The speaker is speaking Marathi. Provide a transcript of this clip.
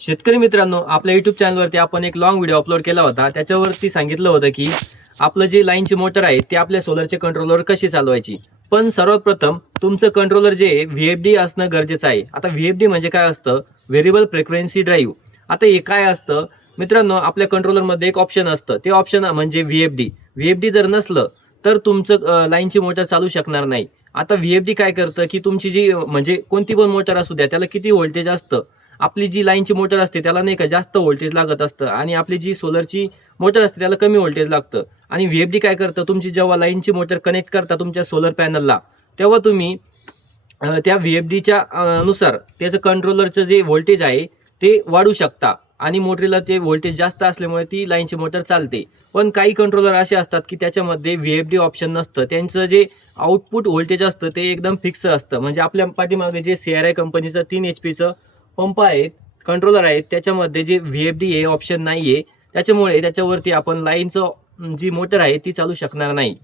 शेतकरी मित्रांनो आपल्या युट्यूब चॅनलवरती आपण एक लॉंग व्हिडिओ अपलोड केला होता. त्याच्यावरती सांगितलं होतं की आपलं जे लाईनची मोटर आहे ते आपल्या सोलरच्या कंट्रोलवर कशी चालवायची? पण सर्वात प्रथम तुमचं कंट्रोलर जे आहे व्ही एफ डी असणं गरजेचं आहे. आता व्ही एफ डी म्हणजे काय असतं? व्हेरिएबल फ्रिक्वेन्सी ड्राईव्ह आता हे काय असतं? मित्रांनो आपल्या कंट्रोलरमध्ये एक ऑप्शन असतं. ते ऑप्शन म्हणजे V F D V F D जर नसलं तर तुमचं लाईनची मोटर चालू शकणार नाही. आता व्ही एफ डी काय करतं की तुमची जी म्हणजे कोणती पण मोटर असू द्या त्याला किती व्होल्टेज असतं? आपली जी लाईनची मोटर असते त्याला नाही का जास्त व्होल्टेज लागत असतं आणि आपली जी सोलरची मोटर असते त्याला कमी व्होल्टेज लागतं. आणि व्ही एफ डी काय करतं? तुमची जेव्हा लाईनची मोटर कनेक्ट करता तुमच्या सोलर पॅनलला तेव्हा तुम्ही त्या व्ही एफ डीच्या नुसार त्याचं कंट्रोलरचं जे व्होल्टेज आहे ते वाढू शकता. आणि मोटरीला ते व्होल्टेज जास्त असल्यामुळे ती लाईनची मोटर चालते. पण काही कंट्रोलर असे असतात की त्याच्यामध्ये व्ही एफ डी ऑप्शन नसतं. त्यांचं जे आउटपुट व्होल्टेज असतं ते एकदम फिक्स असतं. म्हणजे आपल्या पाठीमागे जे सी आर आय कंपनीचं तीन एच पीचं पंप आहेत कंट्रोलर आहेत त्याच्यामध्ये जे व्ही एफ डी हे ऑप्शन नाही आहे त्याच्यामुळे त्याच्यावरती आपण लाईनचं जी मोटर आहे ती चालू शकणार नाही.